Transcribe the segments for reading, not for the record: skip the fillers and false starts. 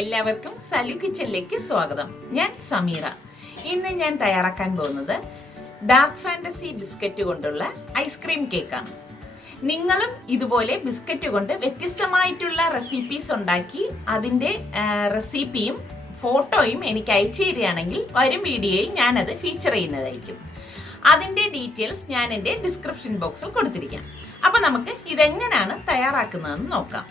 എല്ലാവർക്കും സലു കിച്ചനിലേക്ക് സ്വാഗതം. ഞാൻ സമീറ. ഇന്ന് ഞാൻ തയ്യാറാക്കാൻ പോകുന്നത് ഡാർക്ക് ഫാന്റസി ബിസ്ക്കറ്റ് കൊണ്ടുള്ള ഐസ്ക്രീം കേക്കാണ്. നിങ്ങളും ഇതുപോലെ ബിസ്ക്കറ്റ് കൊണ്ട് വ്യത്യസ്തമായിട്ടുള്ള റെസിപ്പീസ് ഉണ്ടാക്കി അതിൻ്റെ റെസിപ്പിയും ഫോട്ടോയും എനിക്ക് അയച്ചു തരികയാണെങ്കിൽ വരും വീഡിയോയിൽ ഞാനത് ഫീച്ചർ ചെയ്യുന്നതായിരിക്കും. അതിൻ്റെ ഡീറ്റെയിൽസ് ഞാൻ എൻ്റെ ഡിസ്ക്രിപ്ഷൻ ബോക്സിൽ കൊടുത്തിരിക്കാം. അപ്പോൾ നമുക്ക് ഇതെങ്ങനെയാണ് തയ്യാറാക്കുന്നതെന്ന് നോക്കാം.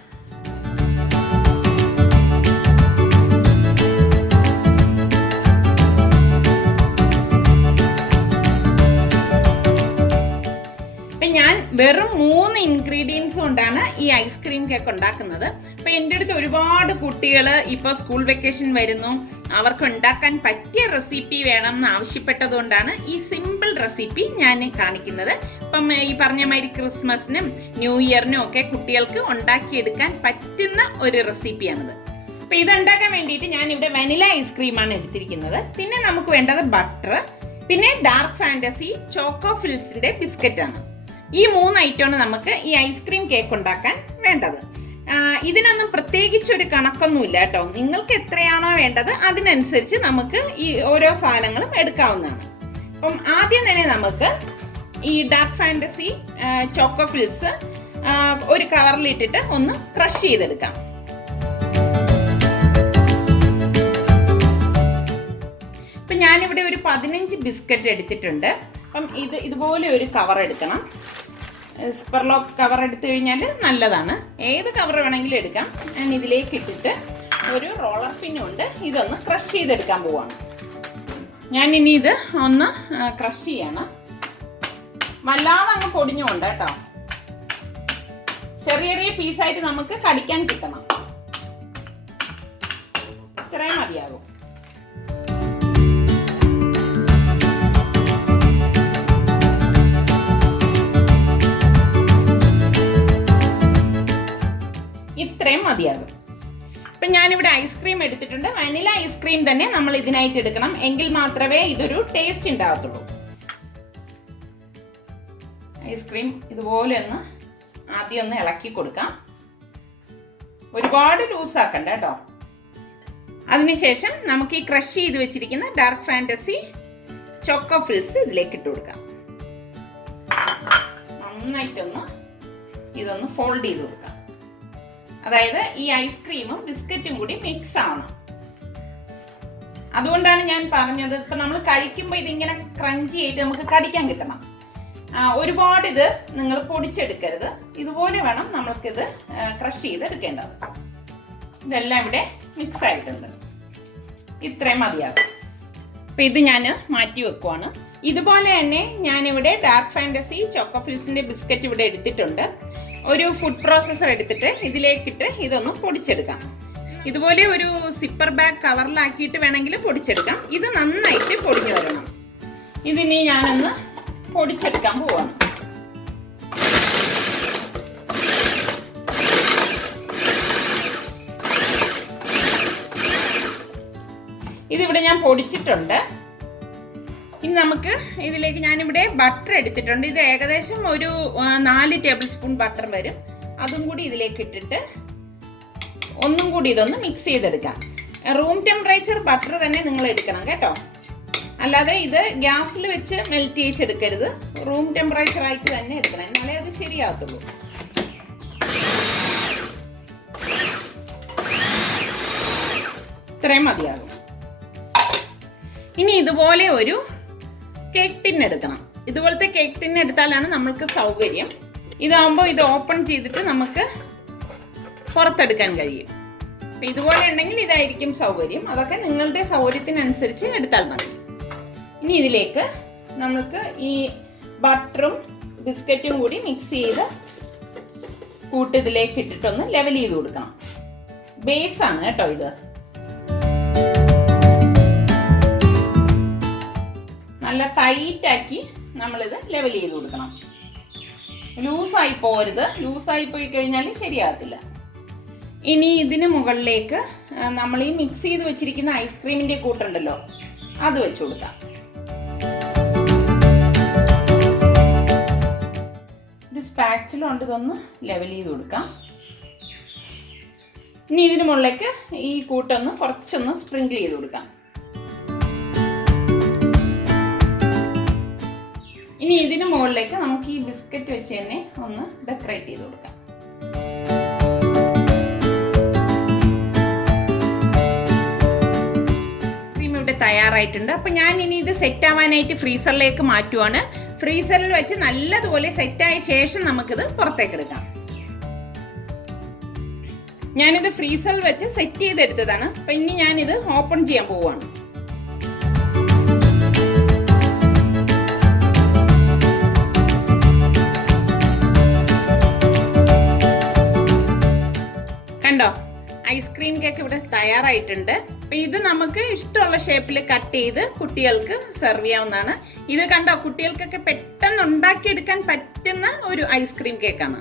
ഞാൻ വെറും 3 ഇൻഗ്രീഡിയൻസ് കൊണ്ടാണ് ഈ ഐസ്ക്രീം കേക്ക് ഉണ്ടാക്കുന്നത്. അപ്പം എൻ്റെ അടുത്ത് ഒരുപാട് കുട്ടികൾ ഇപ്പോൾ സ്കൂൾ വെക്കേഷൻ വരുന്നു, അവർക്ക് ഉണ്ടാക്കാൻ പറ്റിയ റെസിപ്പി വേണം എന്ന് ആവശ്യപ്പെട്ടതുകൊണ്ടാണ് ഈ സിമ്പിൾ റെസിപ്പി ഞാൻ കാണിക്കുന്നത്. ഇപ്പം ഈ പറഞ്ഞ മാതിരി ക്രിസ്മസിനും ന്യൂ ഇയറിനും ഒക്കെ കുട്ടികൾക്ക് ഉണ്ടാക്കിയെടുക്കാൻ പറ്റുന്ന ഒരു റെസിപ്പിയാണിത്. അപ്പം ഇതുണ്ടാക്കാൻ വേണ്ടിയിട്ട് ഞാനിവിടെ വനില ഐസ്ക്രീമാണ് എടുത്തിരിക്കുന്നത്. പിന്നെ നമുക്ക് വേണ്ടത് ബട്ടർ, പിന്നെ ഡാർക്ക് ഫാന്റസി ചോക്കോഫിൽസിൻ്റെ ബിസ്ക്കറ്റാണ്. ഈ 3 ഐറ്റമാണ് നമുക്ക് ഈ ഐസ്ക്രീം കേക്ക് ഉണ്ടാക്കാൻ വേണ്ടത്. ഇതിനൊന്നും പ്രത്യേകിച്ചൊരു കണക്കൊന്നുമില്ല കേട്ടോ. നിങ്ങൾക്ക് എത്രയാണോ വേണ്ടത് അതിനനുസരിച്ച് നമുക്ക് ഈ ഓരോ സാധനങ്ങളും എടുക്കാവുന്നതാണ്. അപ്പം ആദ്യം തന്നെ നമുക്ക് ഈ ഡാർക്ക് ഫാന്റസി ചോക്കോഫിൽസ് ഒരു കവറിലിട്ടിട്ട് ഒന്ന് ക്രഷ് ചെയ്തെടുക്കാം. അപ്പം ഞാനിവിടെ ഒരു 15 ബിസ്ക്കറ്റ് എടുത്തിട്ടുണ്ട്. അപ്പം ഇതുപോലെ ഒരു കവർ എടുക്കണം. സ്പെർലോക്ക് കവർ എടുത്തു കഴിഞ്ഞാൽ നല്ലതാണ്. ഏത് കവർ വേണമെങ്കിലും എടുക്കാം. ഞാൻ ഇതിലേക്ക് ഇട്ടിട്ട് ഒരു റോളർ പിന്നുണ്ട്, ഇതൊന്ന് ക്രഷ് ചെയ്തെടുക്കാൻ പോവാണ്. ഞാനിനി ഇത് ഒന്ന് ക്രഷ് ചെയ്യണം. വല്ലാതെ അങ്ങ് പൊടിഞ്ഞുകൊണ്ട് കേട്ടോ. ചെറിയ ചെറിയ പീസായിട്ട് നമുക്ക് കടിക്കാൻ കിട്ടണം. ഇത്രയും മതിയാകും. ഇത്രയും മതിയാകും. ഇപ്പം ഞാനിവിടെ ഐസ്ക്രീം എടുത്തിട്ടുണ്ട്. വനില ഐസ്ക്രീം തന്നെ നമ്മൾ ഇതിനായിട്ട് എടുക്കണം, എങ്കിൽ മാത്രമേ ഇതൊരു ടേസ്റ്റ് ഉണ്ടാകത്തുള്ളൂ. ഐസ്ക്രീം ഇതുപോലെ ഒന്ന് ആദ്യം ഒന്ന് ഇളക്കി കൊടുക്കാം. ഒരുപാട് ലൂസാക്കണ്ട കേട്ടോ. അതിനുശേഷം നമുക്ക് ഈ ക്രഷ് ചെയ്ത് വെച്ചിരിക്കുന്ന ഡാർക്ക് ഫാന്റസി ചോക്കോഫിൽസ് ഇതിലേക്ക് ഇട്ട് കൊടുക്കാം. നന്നായിട്ടൊന്ന് ഇതൊന്ന് ഫോൾഡ് ചെയ്ത് കൊടുക്കാം. അതായത് ഈ ഐസ്ക്രീമും ബിസ്ക്കറ്റും കൂടി മിക്സ് ആവണം. അതുകൊണ്ടാണ് ഞാൻ പറഞ്ഞത്, ഇപ്പം നമ്മൾ കഴിക്കുമ്പോൾ ഇതിങ്ങനെ ക്രഞ്ചി ആയിട്ട് നമുക്ക് കടിക്കാൻ കിട്ടണം. ഒരുപാട് ഇത് നിങ്ങൾ പൊടിച്ചെടുക്കരുത്. ഇതുപോലെ വേണം നമ്മൾക്കിത് ക്രഷ് ചെയ്തെടുക്കേണ്ടത്. ഇതെല്ലാം ഇവിടെ മിക്സ് ആയിട്ടുണ്ട്. ഇത്രയും മതിയാകും. അപ്പം ഇത് ഞാൻ മാറ്റി വെക്കുവാണ്. ഇതുപോലെ തന്നെ ഞാനിവിടെ ഡാർക്ക് ഫാന്റസി ചോക്കോഫിൽസിൻ്റെ ബിസ്ക്കറ്റ് ഇവിടെ എടുത്തിട്ടുണ്ട്. ഒരു ഫുഡ് പ്രോസസ്സർ എടുത്തിട്ട് ഇതിലേക്കിട്ട് ഇതൊന്ന് പൊടിച്ചെടുക്കാം. ഇതുപോലെ ഒരു സിപ്പർ ബാഗ് കവറിലാക്കിയിട്ട് വേണമെങ്കിൽ പൊടിച്ചെടുക്കാം. ഇത് നന്നായിട്ട് പൊടിഞ്ഞു വരണം. ഇതിനി ഞാനൊന്ന് പൊടിച്ചെടുക്കാൻ പോവാണ്. ഇതിവിടെ ഞാൻ പൊടിച്ചിട്ടുണ്ട്. ഇനി നമുക്ക് ഇതിലേക്ക് ഞാനിവിടെ ബട്ടർ എടുത്തിട്ടുണ്ട്. ഇത് ഏകദേശം ഒരു 4 ടേബിൾ സ്പൂൺ ബട്ടർ വരും. അതും കൂടി ഇതിലേക്ക് ഇട്ടിട്ട് ഒന്നും കൂടി ഇതൊന്ന് മിക്സ് ചെയ്തെടുക്കാം. റൂം ടെമ്പറേച്ചർ ബട്ടർ തന്നെ നിങ്ങൾ എടുക്കണം കേട്ടോ. അല്ലാതെ ഇത് ഗ്യാസിൽ വെച്ച് മെൽറ്റ് ചെയ്തെടുക്കരുത്. റൂം ടെമ്പറേച്ചർ ആയിട്ട് തന്നെ എടുക്കണം, എന്നാലേ അത് ശരിയാകത്തുള്ളൂ. ഇത്രയും മതിയാകും. ഇനി ഇതുപോലെ ഒരു കേക്ക് ടിൻ എടുക്കണം. ഇതുപോലത്തെ കേക്ക് ടിൻ എടുത്താലാണ് നമ്മൾക്ക് സൗകര്യം. ഇതാകുമ്പോൾ ഇത് ഓപ്പൺ ചെയ്തിട്ട് നമുക്ക് പുറത്തെടുക്കാൻ കഴിയും. അപ്പം ഇതുപോലെ ഉണ്ടെങ്കിൽ ഇതായിരിക്കും സൗകര്യം. അതൊക്കെ നിങ്ങളുടെ സൗകര്യത്തിനനുസരിച്ച് എടുത്താൽ മതി. ഇനി ഇതിലേക്ക് നമുക്ക് ഈ ബട്ടറും ബിസ്ക്കറ്റും കൂടി മിക്സ് ചെയ്ത് കൂട്ട് ഇതിലേക്ക് ഇട്ടിട്ടൊന്ന് ലെവൽ ചെയ്ത് കൊടുക്കണം. ബേസാണ് കേട്ടോ ഇത്. നല്ല ടൈറ്റാക്കി നമ്മളിത് ലെവൽ ചെയ്ത് കൊടുക്കണം. ലൂസായി പോകരുത്. ലൂസായി പോയി കഴിഞ്ഞാൽ ശരിയാകത്തില്ല. ഇനി ഇതിന് മുകളിലേക്ക് നമ്മൾ ഈ മിക്സ് ചെയ്ത് വെച്ചിരിക്കുന്ന ഐസ്ക്രീമിൻ്റെ കൂട്ടുണ്ടല്ലോ, അത് വെച്ച് കൊടുക്കാം. ഒരു സ്പാച്ചില കൊണ്ട് ഇതൊന്ന് ലെവൽ ചെയ്ത് കൊടുക്കാം. ഇനി ഇതിന് മുകളിലേക്ക് ഈ കൂട്ടൊന്ന് കുറച്ചൊന്ന് സ്പ്രിങ്കിൾ ചെയ്ത് കൊടുക്കാം. ഇനി ഇതിന് മുകളിലേക്ക് നമുക്ക് ഈ ബിസ്ക്കറ്റ് വെച്ച് തന്നെ ഒന്ന് ഡെക്കറേറ്റ് ചെയ്ത് കൊടുക്കാം. തയ്യാറായിട്ടുണ്ട്. അപ്പോൾ ഞാൻ ഇനി ഇത് സെറ്റ് ആവാനായിട്ട് ഫ്രീസറിലേക്ക് മാറ്റുവാണ്. ഫ്രീസറിൽ വെച്ച് നല്ലതുപോലെ സെറ്റായ ശേഷം നമുക്കിത് പുറത്തേക്ക് എടുക്കാം. ഞാനിത് ഫ്രീസറിൽ വെച്ച് സെറ്റ് ചെയ്തെടുത്തതാണ്. അപ്പം ഇനി ഞാനിത് ഓപ്പൺ ചെയ്യാൻ പോവുകയാണ്. കണ്ടോ, ഐസ്ക്രീം കേക്ക് ഇവിടെ തയ്യാറായിട്ടുണ്ട്. അപ്പം ഇത് നമുക്ക് ഇഷ്ടമുള്ള ഷേപ്പിൽ കട്ട് ചെയ്ത് കുട്ടികൾക്ക് സെർവ് ചെയ്യാവുന്നതാണ്. ഇത് കണ്ടോ, കുട്ടികൾക്കൊക്കെ പെട്ടെന്ന് ഉണ്ടാക്കിയെടുക്കാൻ പറ്റുന്ന ഒരു ഐസ്ക്രീം കേക്കാണ്.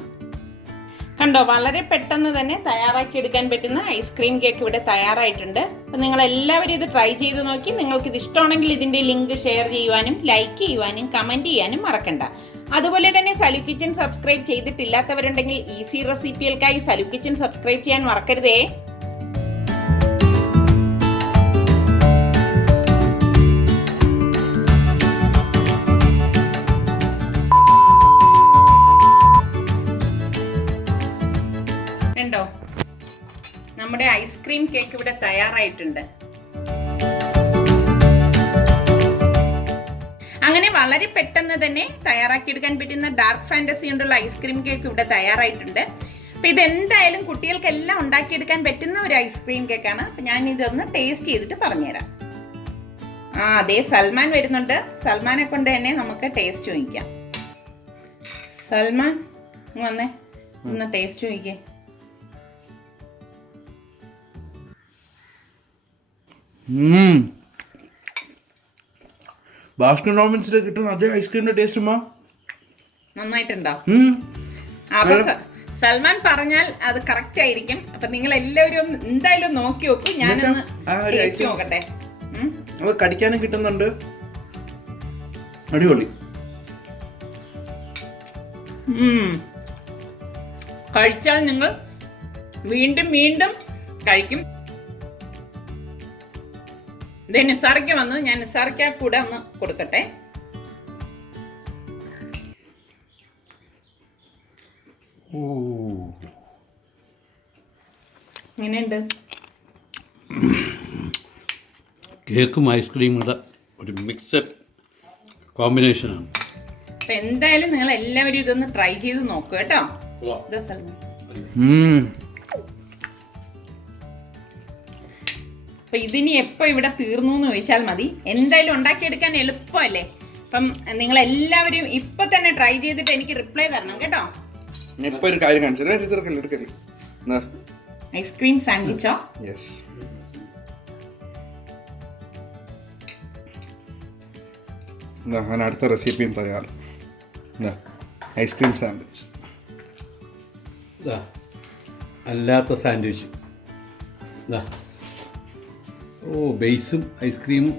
കണ്ടോ, വളരെ പെട്ടെന്ന് തന്നെ തയ്യാറാക്കിയെടുക്കാൻ പറ്റുന്ന ഐസ്ക്രീം കേക്ക് ഇവിടെ തയ്യാറായിട്ടുണ്ട്. അപ്പം നിങ്ങൾ എല്ലാവരും ഇത് ട്രൈ ചെയ്ത് നോക്കി. നിങ്ങൾക്ക് ഇത് ഇഷ്ടമാണെങ്കിൽ ഇതിൻ്റെ ലിങ്ക് ഷെയർ ചെയ്യുവാനും ലൈക്ക് ചെയ്യുവാനും കമൻറ്റ് ചെയ്യാനും മറക്കണ്ട. അതുപോലെ തന്നെ സലു കിച്ചൻ സബ്സ്ക്രൈബ് ചെയ്തിട്ടില്ലാത്തവരുണ്ടെങ്കിൽ ഈസി റെസിപ്പികൾക്കായി സലു കിച്ചൻ സബ്സ്ക്രൈബ് ചെയ്യാൻ മറക്കരുതേ. ോ നമ്മുടെ ഐസ്ക്രീം കേക്ക് ഇവിടെ തയ്യാറായിട്ടുണ്ട്. അങ്ങനെ വളരെ പെട്ടെന്ന് തന്നെ തയ്യാറാക്കിയെടുക്കാൻ പറ്റുന്ന ഡാർക്ക് ഫാന്റസി കൊണ്ടുള്ള ഐസ്ക്രീം കേക്ക് ഇവിടെ തയ്യാറായിട്ടുണ്ട്. അപ്പം ഇതെന്തായാലും കുട്ടികൾക്കെല്ലാം ഉണ്ടാക്കിയെടുക്കാൻ പറ്റുന്ന ഒരു ഐസ്ക്രീം കേക്കാണ്. അപ്പം ഞാൻ ഇതൊന്ന് ടേസ്റ്റ് ചെയ്തിട്ട് പറഞ്ഞുതരാം. അതേ സൽമാൻ വരുന്നുണ്ട്. സൽമാനെ കൊണ്ട് തന്നെ നമുക്ക് ടേസ്റ്റ് ചോദിക്കാം. സൽമാൻ വന്നേ, ഒന്ന് ടേസ്റ്റ് ചോദിക്കേ. ബാസ്കിൻ റോബിൻസിൽ കിട്ടുന്ന അതേ ഐസ്ക്രീമിന്റെ ടേസ്റ്റ് നന്നായിട്ടുണ്ടോ? അപ്പൊ സൽമാൻ പറഞ്ഞാൽ അത് കറക്റ്റ് ആയിരിക്കും. അപ്പൊ നിങ്ങൾ എല്ലാവരും എന്തായാലും നോക്കി നോക്കൂ. ഞാനൊന്ന് ടേസ്റ്റ് നോക്കട്ടെ. അത് കടിക്കാനും കിട്ടുന്നുണ്ട്. അടിപൊളി. കഴിച്ചാൽ നിങ്ങൾ വീണ്ടും വീണ്ടും കഴിക്കും. ഇത് നിസാറിക്ക് വന്നു. ഞാൻ നിസാറിക്ക കൂടെ ഒന്ന് കൊടുക്കട്ടെ. എങ്ങനെയുണ്ട്? കേക്കും ഐസ്ക്രീമും ഒരു മിക്സഡ് കോമ്പിനേഷനാണ്. അപ്പൊ എന്തായാലും നിങ്ങൾ എല്ലാവരും ഇതൊന്ന് ട്രൈ ചെയ്ത് നോക്കുക കേട്ടോ. അപ്പൊ ഇതിനി എപ്പോ ഇവിടെ തീർന്നു എന്ന് ചോദിച്ചാൽ മതി. എന്തായാലും ഉണ്ടാക്കിയെടുക്കാൻ എളുപ്പമല്ലേ. അപ്പം നിങ്ങൾ എല്ലാവരും ഇപ്പൊ തന്നെ ട്രൈ ചെയ്തിട്ട് എനിക്ക് റിപ്ലൈ തരണം കേട്ടോ. ഇപ്പൊ ഒരു കാര്യം കാണിച്ചു, ഐസ്ക്രീം സാൻഡ്വിച്ചോ? അടുത്ത റെസിപ്പിയും തയ്യാർ. ഐസ്ക്രീം സാൻഡ്വിച്ച്, അല്ലാത്ത സാൻഡ്വിച്ച്. ബേസും ഐസ്ക്രീമും.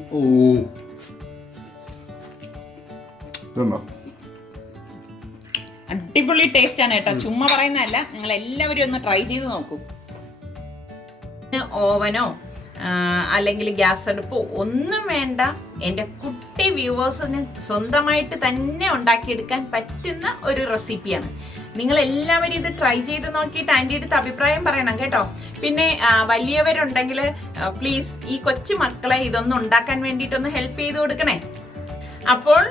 അടിപൊളി ടേസ്റ്റ് ആണ് കേട്ടോ, ചുമ്മാ പറയുന്നതല്ല. നിങ്ങൾ എല്ലാവരും ഒന്ന് ട്രൈ ചെയ്ത് നോക്കൂ. ഓവനോ അല്ലെങ്കിൽ ഗ്യാസ് അടുപ്പോ ഒന്നും വേണ്ട. എൻ്റെ കുട്ടി വ്യൂവേഴ്സിന് സ്വന്തമായിട്ട് തന്നെ ഉണ്ടാക്കിയെടുക്കാൻ പറ്റുന്ന ഒരു റെസിപ്പിയാണ്. നിങ്ങൾ എല്ലാവരും ഇത് ട്രൈ ചെയ്ത് നോക്കിയിട്ട് ആൻറ്റി അടുത്ത് അഭിപ്രായം പറയണം കേട്ടോ. പിന്നെ വലിയവരുണ്ടെങ്കിൽ പ്ലീസ് ഈ കൊച്ചു മക്കളെ ഇതൊന്നും ഉണ്ടാക്കാൻ വേണ്ടിയിട്ടൊന്ന് ഹെൽപ്പ് ചെയ്ത് കൊടുക്കണേ. അപ്പോൾ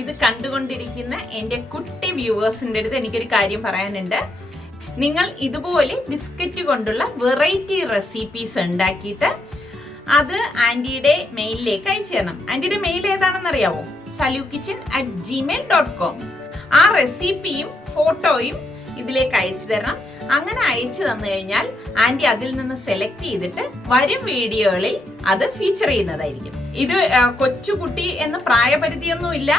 ഇത് കണ്ടുകൊണ്ടിരിക്കുന്ന എൻ്റെ കുട്ടി വ്യൂവേഴ്സിൻ്റെ അടുത്ത് എനിക്കൊരു കാര്യം പറയാനുണ്ട്. നിങ്ങൾ ഇതുപോലെ ബിസ്ക്കറ്റ് കൊണ്ടുള്ള വെറൈറ്റി റെസിപ്പീസ് ഉണ്ടാക്കിയിട്ട് അത് ആൻറ്റിയുടെ മെയിലിലേക്ക് അയച്ചു തരണം. ആൻറ്റിയുടെ മെയിൽ ഏതാണെന്നറിയാവോ? salukitchen@gmail.com. ആ റെസിപ്പിയും ഫോട്ടോയും ഇതിലേക്ക് അയച്ചു തരണം. അങ്ങനെ അയച്ചു തന്നു കഴിഞ്ഞാൽ ആൻറ്റി അതിൽ നിന്ന് സെലക്ട് ചെയ്തിട്ട് വരും വീഡിയോകളിൽ അത് ഫീച്ചർ ചെയ്യുന്നതായിരിക്കും. ഇത് കൊച്ചുകുട്ടി എന്ന് പ്രായപരിധിയൊന്നുമില്ല.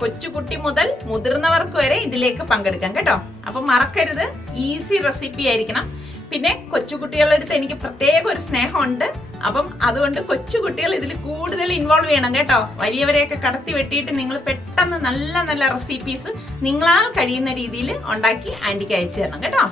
കൊച്ചുകുട്ടി മുതൽ മുതിർന്നവർക്ക് വരെ ഇതിലേക്ക് പങ്കെടുക്കാം കേട്ടോ. അപ്പം മറക്കരുത്, ഈസി റെസിപ്പി ആയിരിക്കണം. പിന്നെ കൊച്ചുകുട്ടികളുടെ അടുത്ത് എനിക്ക് പ്രത്യേക ഒരു സ്നേഹമുണ്ട്. അപ്പം അതുകൊണ്ട് കൊച്ചുകുട്ടികൾ ഇതിൽ കൂടുതൽ ഇൻവോൾവ് ചെയ്യണം കേട്ടോ. വലിയവരെയൊക്കെ കടത്തി വെട്ടിയിട്ട് നിങ്ങൾ പെട്ടെന്ന് നല്ല നല്ല റെസിപ്പീസ് നിങ്ങളാൽ കഴിയുന്ന രീതിയിൽ ഉണ്ടാക്കി ആൻറ്റിക്ക് അയച്ചു തരണം കേട്ടോ.